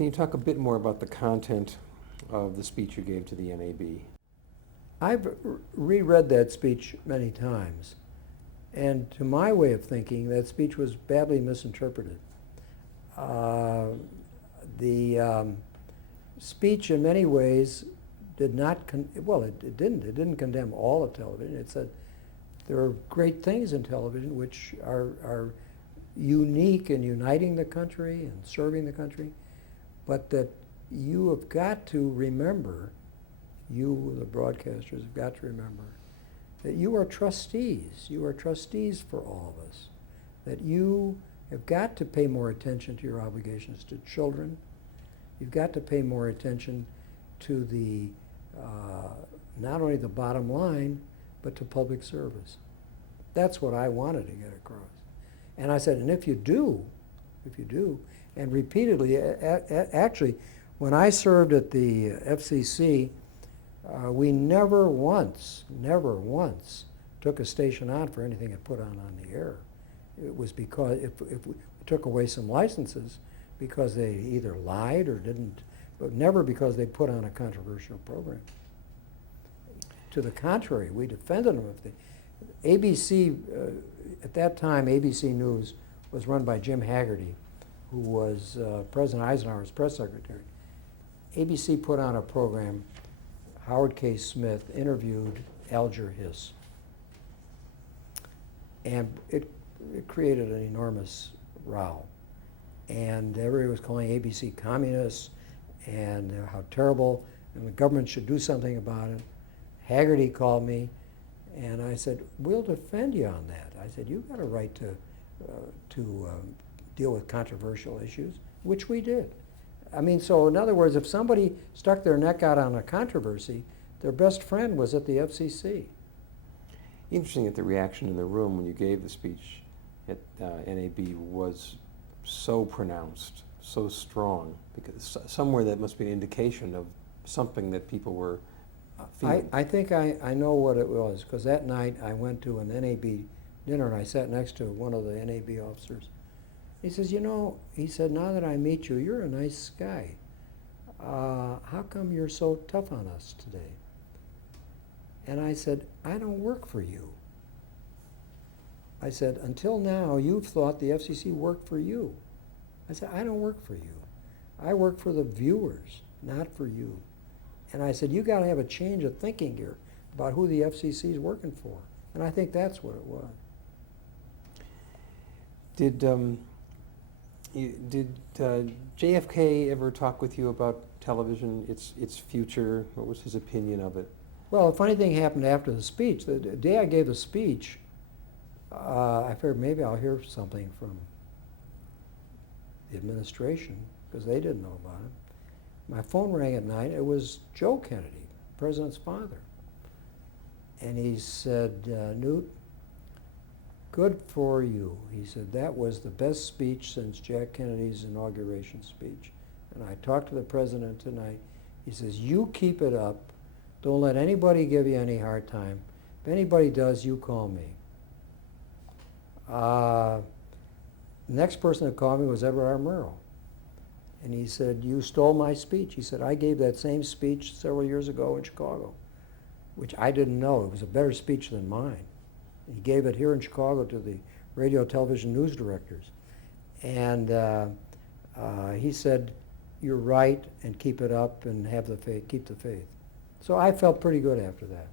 Can you talk a bit more about the content of the speech you gave to the NAB? I've reread that speech many times, and to my way of thinking, that speech was badly misinterpreted. The speech, in many ways, did not. It didn't. It didn't condemn all of television. It said there are great things in television which are unique in uniting the country and serving the country, but that you have got to remember, you, the broadcasters, have got to remember that you are trustees. You are trustees for all of us. That you have got to pay more attention to your obligations to children. You've got to pay more attention to the not only the bottom line, but to public service. That's what I wanted to get across. And I said, and if you do, and repeatedly, actually, when I served at the FCC, we never once took a station on for anything it put on the air. It was because if we took away some licenses because they either lied or didn't, but never because they put on a controversial program. To the contrary, we defended them. If the ABC, at that time, ABC News was run by Jim Haggerty, who was President Eisenhower's press secretary. ABC put on a program. Howard K. Smith interviewed Alger Hiss. And it created an enormous row. And everybody was calling ABC communists and how terrible, and the government should do something about it. Haggerty called me, and I said, we'll defend you on that. I said, you've got a right to deal with controversial issues, which we did. I mean, so in other words, if somebody stuck their neck out on a controversy, their best friend was at the FCC. Interesting that the reaction in the room when you gave the speech at NAB was so pronounced, so strong, because somewhere that must be an indication of something that people were feeling. I think I know what it was, because that night I went to an NAB dinner and I sat next to one of the NAB officers. He says, you know, he said, now that I meet you, you're a nice guy. How come you're so tough on us today? And I said, I don't work for you. I said, until now, you've thought the FCC worked for you. I said, I don't work for you. I work for the viewers, not for you. And I said, you got to have a change of thinking here about who the FCC is working for. And I think that's what it was. Did JFK ever talk with you about television, its future? What was his opinion of it? Well, a funny thing happened after the speech. The day I gave the speech, I figured maybe I'll hear something from the administration, because they didn't know about it. My phone rang at night. It was Joe Kennedy, the president's father. And he said, Newt, good for you. He said, that was the best speech since Jack Kennedy's inauguration speech. And I talked to the president tonight. He says, you keep it up. Don't let anybody give you any hard time. If anybody does, you call me. The next person that called me was Edward R. Murrow. And he said, you stole my speech. He said, I gave that same speech several years ago in Chicago, which I didn't know. It was a better speech than mine. He gave it here in Chicago to the radio, television news directors. And he said, you're right, and keep it up and have the faith, keep the faith. So I felt pretty good after that.